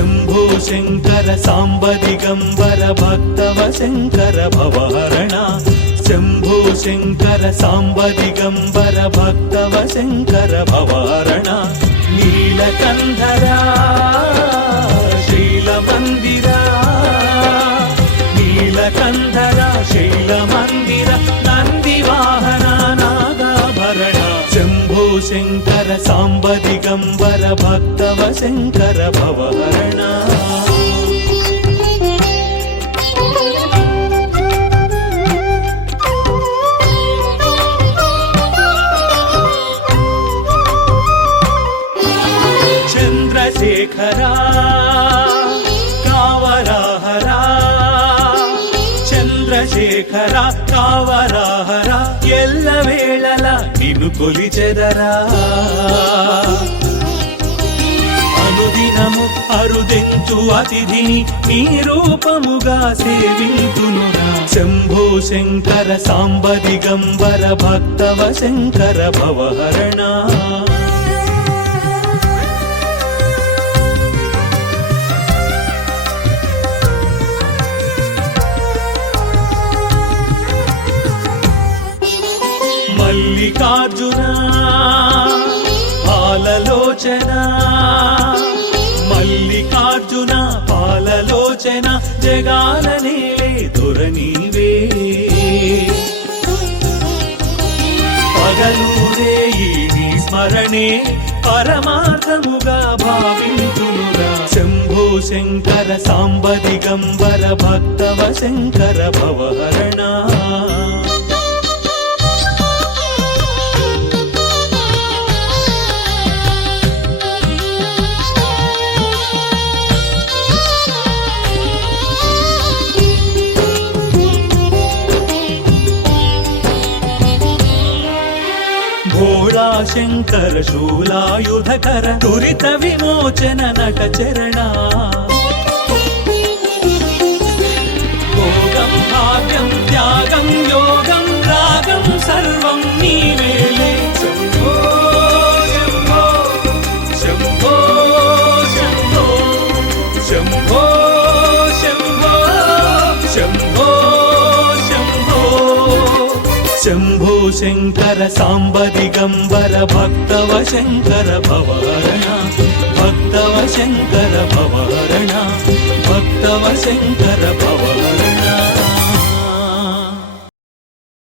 शंभो शंकर सांब दिगंबर भक्तव शंकर भवहरण शंभो शंकर सांब दिगंबर भक्तव शंकर भवहरण नीलकंधरा शैलमंदिरा नीलकंधरा शैलमंदिरा नंदिवाहन नागाभरण शंभो शंकर सांब दिगंबर भक्तव शंकर भवहरण चंद्रशेखरा कावराहरा चंद्रशेखरा कावराहरा एल्ल वेळల నిన్ను కొలిచెదరా అనుదినము అరుదెత్తు అతిథిని నీ రూపముగా సేవింతునురా శంభో శంకర సాంబ దిగంబర భక్తవ శంకర భవహరణ మల్లికార్జున పాలలోచన మల్లికార్జున పాలలోచన జగాల నేలే దొరనీవే పగలూరే ఈ స్మరణే పరమార్థముగా భావింతునురా శంభో శంకర సాంబ దిగంబర భక్తవ శంకర భవహరణ भोला शंकर शूलायुधकर दुरित विमोचन नट चरणा भोगं भाग्यं त्यागं योगं रागं सर्वं नीवेले शंभो शंभो शंभो शंभो शंभो शंभो शंभो शंभो शंकर सांब दिगंबर भक्तव शंकर भवहरण भक्तव शंकर भवहरण भक्तव शंकर भव